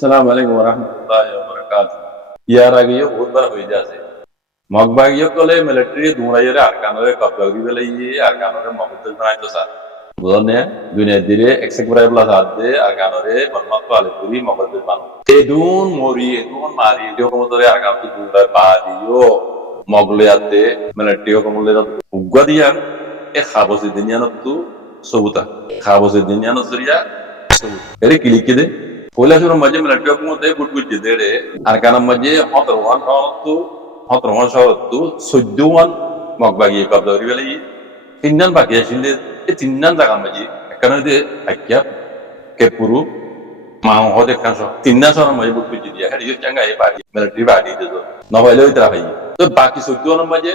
আসসালামু আলাইকুম ওয়া রাহমাতুল্লাহি ওয়া বারাকাতুহু। ইয়ার আগেও বহুত বার হয়ে যাচ্ছে মগবাগিও কলে মিলিটারি দুরাইরে আরকানরে কবগি বেলে আরকানরে মগদুল বানাইতো স্যার বুঝনে দুনিয়া দিরে এক্সেকুরাই প্লাস আদে আরকানরে বরমাত পালে পুরি মগদুল বানো এদুন মরি এদুন মারি এদিও কমতরে আরকান তো দুরা বাদিও মগলে আদে মিলিটারি কমলে উগদিয়ান এ খাবসি দুনিয়ানতু সবুতা খাবসি দুনিয়ানত জরিয়া সবুত এরে কিলিকিদে পয়লা শুরু মাঝে মিলিটারি মধ্যে বুটবুট দেড়ে আর কানার মাঝে হতরওয়ান শহরত্তু 14 মগবাগি কবদরি বেলে তিনজন বাকি আসলে এই তিনজন জায়গা মাঝে এখানে যে আজ্ঞা কেপুরু মাও হদে কান সহ তিনজন শহর মাঝে বুটবুট দিয়া হেডি চাঙ্গা এই বাড়ি মিলিটারি বাড়ি দিতো নবাইলে ওই তারা ভাই তো বাকি 14 মাঝে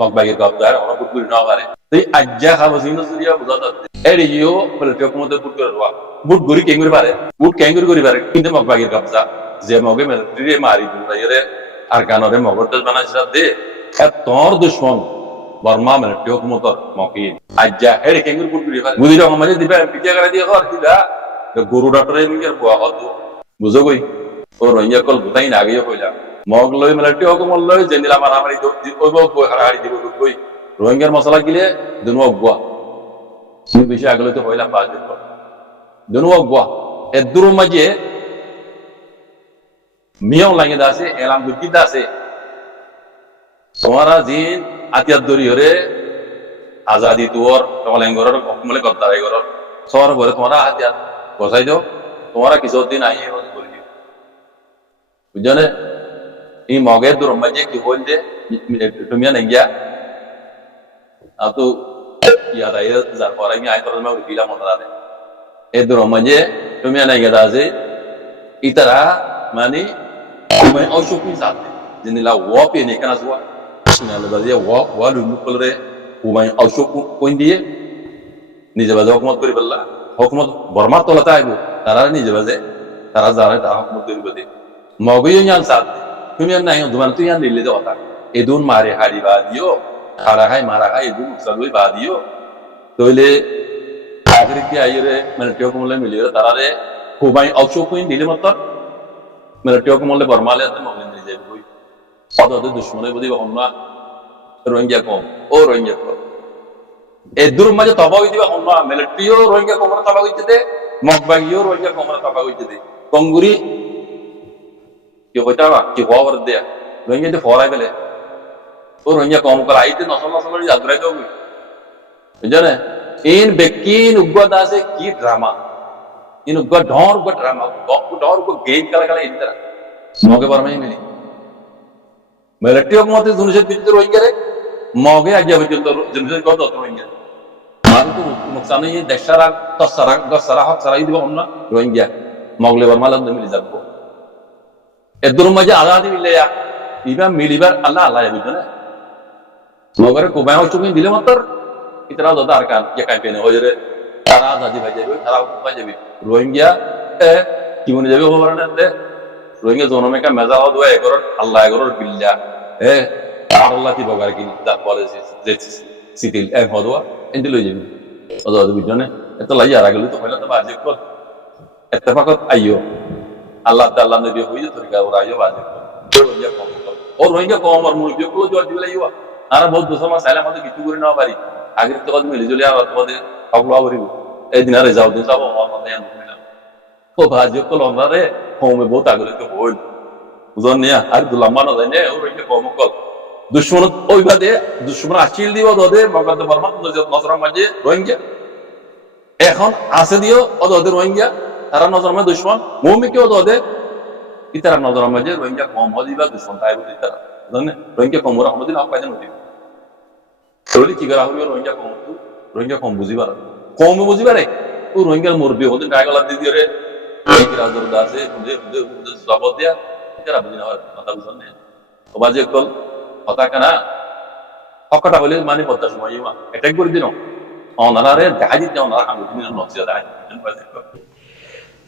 মগবাগি কবদার ওরা বুটবুট না পারে তো আজ্ঞা খাবসিনো সুরিয়া বুঝাতে এরিও মিলিটারি মধ্যে বুট করে রওয়া বুট গরি কেঙ্গুরি পারে বুট কেঙ্গুরি করি পারে কিন্তু মগবাগির কবজা যে মগে মিলিটারি মারি দুরাইরে আর কানরে মগরদাস বানাইছে দে তোর দুশ্মন বর্মা মিলিটারি হুকুমতর মকিন আজ্জা হেরে কেঙ্গুরি বুট করি পারে বুঝি রকম মাঝে দিবে পিটিয়া করে দিয়ে কর দিদা গরু ডাক্তারে মিকে বুয়া হত বুঝো কই ও রইয়া কল বুতাই না আগেও কইলা মগ লই মিলিটারি হুকুমত লই জেনিলা মারামারি ওইব হাড়ি দিব কই রোহিঙ্গার মশলা গিলে দুনো বুয়া বেশি আগলে তো হইলাম বাজ দুনো বুয়া এদুর মাঝে মিয়াও লাগে দাসে এলাম দুর্গি দাসে তোমারা জিন আতিয়াত দরি হরে আজাদি তোর টলেঙ্গর অকমলে গদ্দারাই গর সর ভরে তোমরা আতিয়াত বসাই দাও তোমরা কিছু দিন আইয়ে করে দিও বুঝলে এই মগের দূর মাঝে কি বলতে তুমি না গিয়া তো ইয়াদ আই যার পর আমি আই তোর মে গিলা মনে রাখে এই দূর মাঝে তুমি না গিয়া দাসে ইতারা মানে मैं औषध नहीं चाहते जिन्हें वो पे नहीं करना हुआ सुना ले बाज़ी वो लुल्लु पल रहे वो मैं औषध कोई दिए निजे बाज़े हुकूमत करी बल्ला हुकूमत बर्मा तो लता है वो तारा निजे बाज़े तारा ज़ारे तारा हुकूमत करी बदे मौगियों यान साथ तुम यान नहीं हो दुमान तो यान ले होता एदून मारे हारी बादियो हारा है मारा है एदून सलुई बादियो तो ले आखिर क्या ये रे मैंने ट्यों को मुल्ले मिली रे तारा रे वो मैं औषध कोई दिले मतलब মিলিটারি হুকুমলে বর্মালে আছে মগলে নিয়ে যাবে কই ওদের দুশমনে বদি হন্না রোহিঙ্গা কম ও রোহিঙ্গা কম এদুর মাঝে তবাগি দিবা হন্না মিলিটারিও রোহিঙ্গা কমরা তবাগি দিতে মগবাগিও রোহিঙ্গা কমরা তবাগি দিতে কঙ্গুরি কি হইতাবা কি হওয়ার দেয়া রোহিঙ্গা যে ফরাই বেলে ও রোহিঙ্গা কম করা আইতে নসল নসল জাদুরাই দাও বুঝলে ইন বেকিন উগ্গত আছে কি ড্রামা इन उनका ढोर को ड्रामा ढोर को गेम कला कला इधर मौके पर में मिली मिलिट्री को मत जुनसे दिखते रोएंगे रे मौके आज जब जुनसे को तो रोएंगे मारू तो नुकसान नहीं दशरा दशरा हक सराई दिवा हमना रोएंगे मौगले पर मालूम नहीं मिली सबको इधर मजे आजादी मिले या इबा मिलीबार अल्लाह अल्लाह है बुझने मगर को मैं हो चुकी दिले मतर इतना ज़्यादा अरकान ये कैंपेन हो जरे तारा आजादी भाई जाबे तारा हुकुम जाबे रोहिंग्या क्यों नहीं जाबे खबर नहीं रोहिंग्या जोनों में का मजा हो दुआ एक और अल्लाह एक और बिल्ला अल्लाह की बगार की दात पॉलिसी सिटिल हो दुआ इंदिल हो जाबे अज़ाद बिजने इतना लाई यार आगे तो पहले तो बाज़ को इत्तेफाकत आयो अल्लाह ताला ने दिया हुई तो तरीका और आयो बाज़ को रोहिंग्या कौम और मुल्कियों को जो जुलाई हुआ आरा बहुत दूसरा मसाला मतलब कितनी बुरी ना हमारी आगे तो कद मिली जुलिया और तो दे अगला बरी ए दिन रे जाओ दिन सब और मत यान को भाजी को लोना रे होम में बहुत आगे तो बोल बुझन निया আর দুলাম্মা না জানে ওই যে কম কল দুশমন ওই বাদে দুশমন আসিল দিও দদে মগদ বর্মা নজর মাঝে রোহিঙ্গা এখন আছে দিও ওদের রোহিঙ্গা তারা নজর মাঝে দুশমন মুমি কেও দদে ইতারা নজর মাঝে রোহিঙ্গা কম হদিবা দুশমন তাই বলি তারা জানে রোহিঙ্গা কম রহমদিন আপ পাইছেন হদি তোলি কি করা হলো রোহিঙ্গা কম বুঝিবার কম বুঝিবারে ও রোহিঙ্গার মুরবি হতে গায়গলা দিয়ে রে এই রাজর দাসে খুদে জবাব দিয়া এরা বুঝিনা হয় কথা বুঝনে ও বাজে কল কথা কেনা হকটা হলে মানে পদ্মা সময় মা এটা করে দিন অনারে দেখা দিতে অনারা আমি দিন নচিয়া দেয়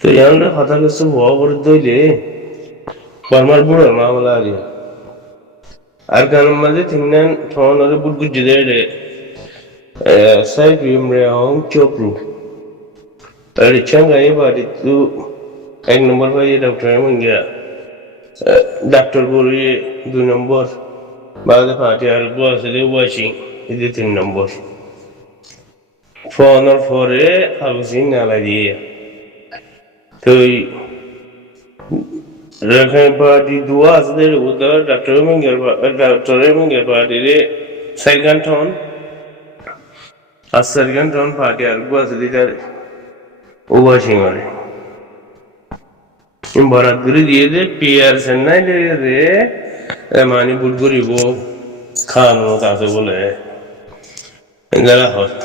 তো ইয়ানরা কথা কিছু হওয়া বড় দইলে বর্মার বুড়ো মামলা আর গান মাঝে তিনজন ঠোনরে বুড় জিদে রে sai phim rồi ông chụp rồi ở đây chẳng ai vào thì tu এক নম্বর ভাই ডক্টর মঙ্গিয়া ডাক্তার বলি 2 নম্বর বাদে পার্টি আর আছে ওয়াশিং এই 3 নম্বর ফোনের পরে হাউসিং না লাগিয়ে তো রাখাইন পার্টি দুয়া আছে উদার ডাক্তার মঙ্গিয়ার পার্টি রে সেকেন্ড টন আর সেকেন্ড টন পার্টি আর আছে দিদার ওয়াশিং করে বরাত করে দিয়ে দে পিয়ার চেন্নাই রে মানে বুট করিব খাওয়ানো তাতে বলে গেলা হত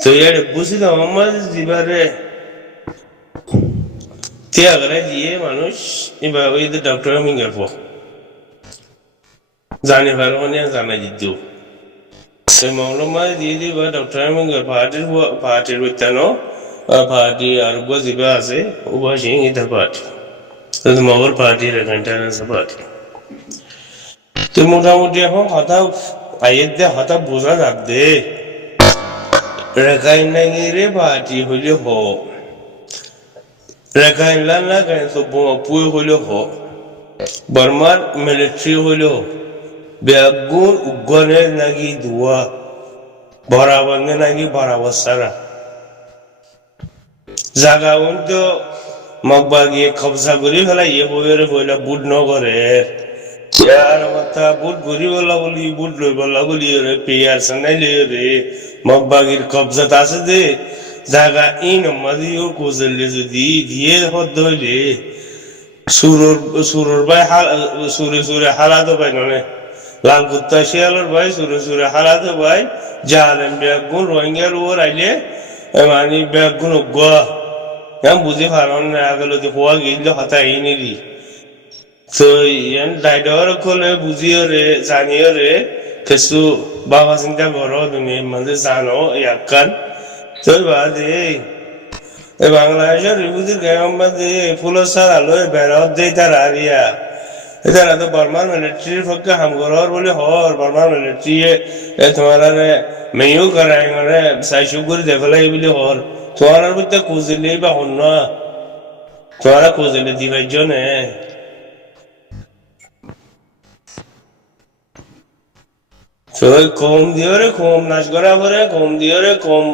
তো ইয়ার বুঝিলাম আমার জীবারে ত্যাগরা দিয়ে মানুষ এবার ওই যে ডক্টর মিঙ্গার পো জানি পারো না জানা দিত সেই মৌলমা দিয়ে দিবা ডক্টর মিঙ্গার পার্টির বিত্তানো পার্টি আর জিবা আছে ওয়াশিং ইতার পার্টি তো মগর পার্টি রেখানটার পার্টি তো মোটামুটি এখন কথা আইয়ের দে হঠাৎ বোঝা যাক দে রেখাইন নাকি রে পার্টি হইলে হ রেখাইন না কেন তো পুয়ে হইলে হ বর্মার মিলিটারি হইলে বেগুন উগনের নাকি ধোয়া বরাবর নাকি বরাবর সারা জাগা তো মগবাগিয়ে কবজা করি ফেলা ইয়ে বইয়ের বইলা বুট নগরের ইয়ার মাথা বুট ঘুরি বলা বলি বুট লই বলা বলি রে পেয়ার সানাই লই রে মগবাগির কবজাত আছে দে জাগা ইন মাদিও কোজলে যদি দিয়ে হদ হইলে সুরর ভাই সুরে হালাতো ভাই ননে লাল কুত্তা শিয়ালর ভাই সুরে হালাতো ভাই জালেম বেগুন রোহিঙ্গার ওর আইলে মানে বেগুন গোয়া আমি বুঝি পারন না আগলে তো হওয়া গেলে হতা ইনেরি তো ইয়ান ডাইডর কলে বুঝিও রে জানিও রে কিছু বাবা চিন্তা করো তুমি মানে জানো ইয়াকান তো বাদে বাংলাদেশের রিবুজির গায়ম বাদে ফুলের সারা লই বেরত দেই তার আরিয়া এছাড়া তো বর্মার মিলিটারির পক্ষে হামগরর বলে হর বর্মার মিলিটারি তোমার মেয়েও করাই মানে চাইশো করে দেখলাই বলে হর তোমার বলতে খুঁজলে বা অন্য তোমারা খুঁজলে দিবার জন্য কম দিও রে কম নাচ করা পরে কম দিও রে কম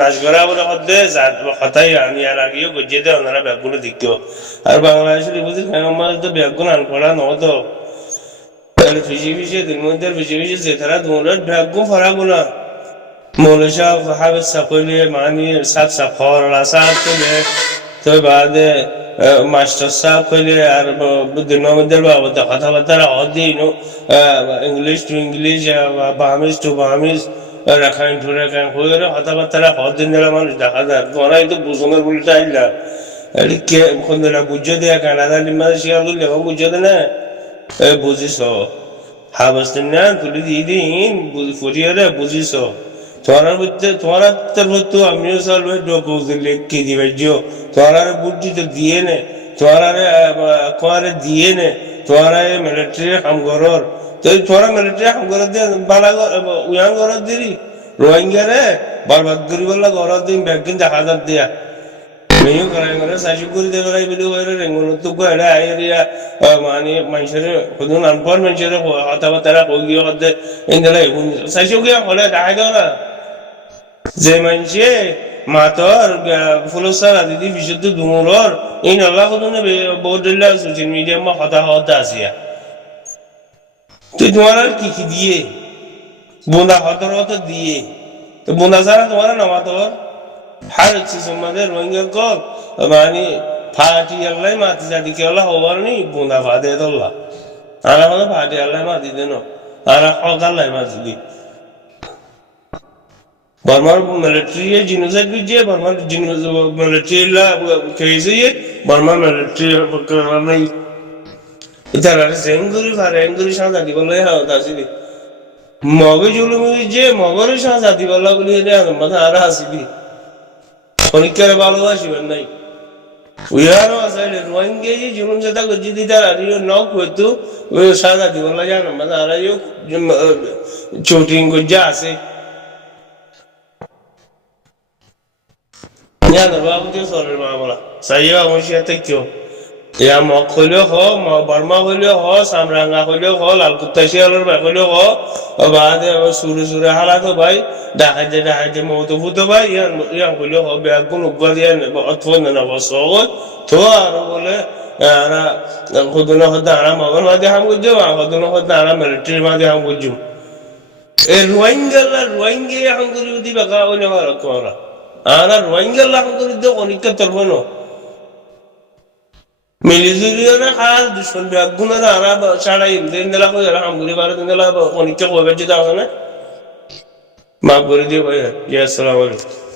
নাচ করা পরে হতে হতাই আনিয়ার আগেও গজিয়ে দেয় ওনারা ব্যাগগুলো দেখতেও আর বাংলাদেশের বুঝি তো ব্যাগগুলো আনপড়া নতো ফিসি ফিসে দিন মধ্যে ফিসি ফিসে যে তারা তোমার ব্যাগগুলো ফরাবো না মৌলসা হাবের সাকলে মানি সাত সাফর সাত কইলে তো বাদে মাস্টার সাহেব কইলে আর দিনের মধ্যে বাবা কথাবার্তা অদিন ইংলিশ টু ইংলিশ বাহামিজ টু বাহামিজ রাখাইন টু রাখাইন হয়ে কথাবার্তা অদিন দিলে মানুষ দেখা যায় তোরাই তো বুঝনের বলতে আইলা কে কোন দিলা বুঝে দেয়া কানাডা লিম্বা শিয়ার করলে বুঝে দে না বুঝিস হাবাস না তুলি দিয়ে দিন ফুরিয়ে রে বুঝিস তোমার মধ্যে তোমার তো আমিও সালবে ডকুলে কে দিবে জিও তোমার বুদ্ধি তো দিয়ে নে তোমার দিয়ে নে তোমার মিলিটারি হামগরর তো তোমার মিলিটারি হামগরর দিয়ে বালা উয়ান গরর দিলি রোহিঙ্গা রে বরবাদ করি বললা গরর দিন ব্যাগিন দেখা যাক দিয়া মেয়েও করাই করে চাষি করে দেবে বলে ওরে রেঙ্গুন তো গড়া আইরিয়া মানে মানুষের কোন আনপড় মানুষের কথাবার্তা কই গিয়ে হতে ইন্দলা চাষি গিয়ে হলে দেখা গেল না যে মানুষে মাতর ফুলসারা দিদি বিশুদ্ধ দুমুরর এই নলা কোনো বহুত সোশ্যাল মিডিয়া মা হতা হতা আসিয়া তুই তোমার আর কি কি দিয়ে বোনা হতর হত দিয়ে তো বোনা ছাড়া তোমার নামাতর হার হচ্ছে তোমাদের রোহিঙ্গা কল মানে ফাটি আল্লাহ মাতি জাতি কে আল্লাহ হবার নেই বোনা ফাদে দল্লা আর আমাদের ফাটি আল্লাহ মাতি দেন আর হক আল্লাহ মাতি দি বর্মার মিলিটারি জিনোসাইড করছে বর্মার মিলিটারি খেয়েছে বর্মার মিলিটারি নাই তারা সেঙ্গুরি ফারেঙ্গুরি সাঁজাতি বলে হ্যাঁ আসিবি মগে জুলুমি যে মগরে সাঁজাতি বলা বলি মাথা আর আসিবি পরীক্ষার ভালোবাসিবেন নাই উইহারও আছে রোহিঙ্গা জুলুম সেটা করছি তার আর নক হইতো ওই সাঁজাতি বলা জানো মাথা আর চোটিং করছে আছে Ya da babu diyor sorar bana. Sayıyor ama şey tekiyor. Ya mok holo ho, barma holo ho, samranga holo ho, lalkuttashi alır bak holo ho. O baade o sure halat ho bay. Dahaje mawdu futo bay. Yan holo ho be akun ugal yan ba atfon na basogot. To aro bole ana khuduna khoda ana magan wadi ham gujjo, khuduna khoda ana military wadi ham gujjo. Rohingya ham gujjo di baka holo ho kora. Ana Rohingya ham gujjo do onikka torbono. Milizuriya khas dushman biaguna arab shara indela ko alhamdulillah baradindela ko nikko ko bejida na ma bori diyo bhai. Ya assalamu alaikum.